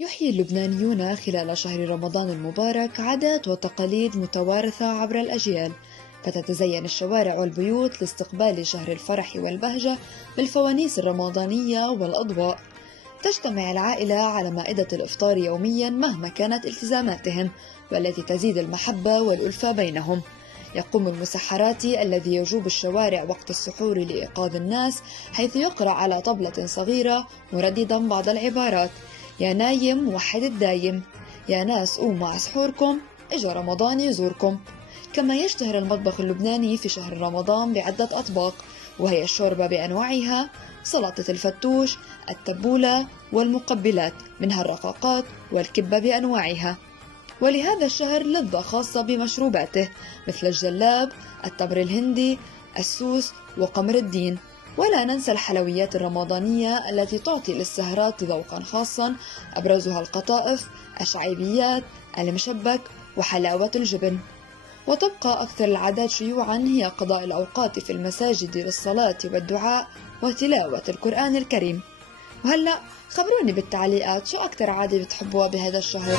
يحيي اللبنانيون خلال شهر رمضان المبارك عادات وتقاليد متوارثة عبر الأجيال، فتتزين الشوارع والبيوت لاستقبال شهر الفرح والبهجة بالفوانيس الرمضانية والأضواء. تجتمع العائلة على مائدة الإفطار يومياً مهما كانت التزاماتهم، والتي تزيد المحبة والألفة بينهم. يقوم المسحراتي الذي يجوب الشوارع وقت السحور لإيقاظ الناس، حيث يقرأ على طبلة صغيرة مرددا بعض العبارات: يا نايم وحد الدايم، يا ناس قوموا على سحوركم، إجا رمضان يزوركم. كما يشتهر المطبخ اللبناني في شهر رمضان بعدة أطباق، وهي الشوربة بأنواعها، سلطة الفتوش، التبولة والمقبلات منها الرقاقات، والكبة بأنواعها. ولهذا الشهر لذة خاصة بمشروباته مثل الجلاب، التمر الهندي، السوس وقمر الدين. ولا ننسى الحلويات الرمضانية التي تعطي للسهرات ذوقا خاصا، أبرزها القطائف، الشعيبيات، المشبك وحلاوة الجبن. وتبقى أكثر العادات شيوعا هي قضاء الأوقات في المساجد للصلاة والدعاء وتلاوة القرآن الكريم. وهلأ خبروني بالتعليقات شو أكثر عادة بتحبوها بهذا الشهر؟